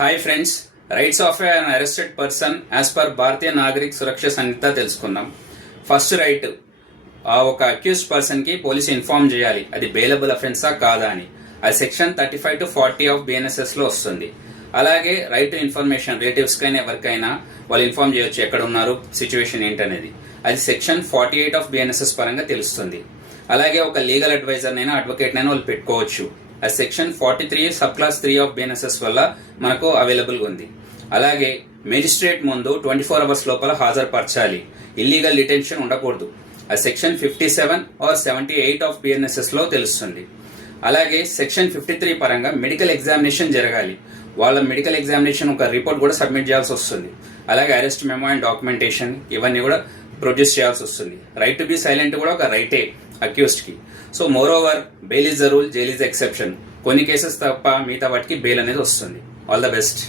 Hi friends, rights of an arrested person as per Bharatiya Nagarik Suraksha Sanhita తెలుసుకుందాం. First right, ఒక accused person కి police inform చేయాలి అది బెయిలబుల్ అఫెన్సా కాదా అని. అది సెక్షన్ 35 to 40 ఆఫ్ BNSS లో వస్తుంది. అలాగే రైట్ టు ఇన్ఫర్మేషన్, రిలేటివ్స్ కైనా ఎవరికైనా వాళ్ళు ఇన్ఫార్మ్ చేయొచ్చు ఎక్కడ ఉన్నారు, సిచ్యువేషన్ ఏంటనేది. అది సెక్షన్ 48 ఆఫ్ BNSS పరంగా తెలుస్తుంది. అలాగే ఒక లీగల్ అడ్వైజర్ నైనా అడ్వకేట్ నైనా వాళ్ళు పెట్టుకోవచ్చు. అది section 43 sub class 3 of BNSS వల్ల మనకు అవైలబుల్ గా ఉంది. అలాగే మేజిస్ట్రేట్ ముందు 24 hours లోపల హాజరుపరచాలి. ఇల్లీగల్ డిటెన్షన్ ఉండకూడదు. అది సెక్షన్ 57 or 78 ఆఫ్ BNSS లో తెలుస్తుంది. అలాగే సెక్షన్ 53 పరంగా మెడికల్ ఎగ్జామినేషన్ జరగాలి. వాళ్ళ మెడికల్ ఎగ్జామినేషన్ ఒక రిపోర్ట్ కూడా సబ్మిట్ చేయాల్సి వస్తుంది. అలాగే అరెస్ట్ మెమో అండ్ డాక్యుమెంటేషన్ ఇవన్నీ కూడా ప్రొడ్యూస్ చేయాల్సి వస్తుంది. రైట్ టు బి సైలెంట్ కూడా ఒక రైటే అక్యూజ్డ్ కి. So more over bail is the rule, jail is the exception. కొన్ని కేసెస్ తప్ప మిగతా వాటికి బెయిల్ అనేది వస్తుంది. All the best.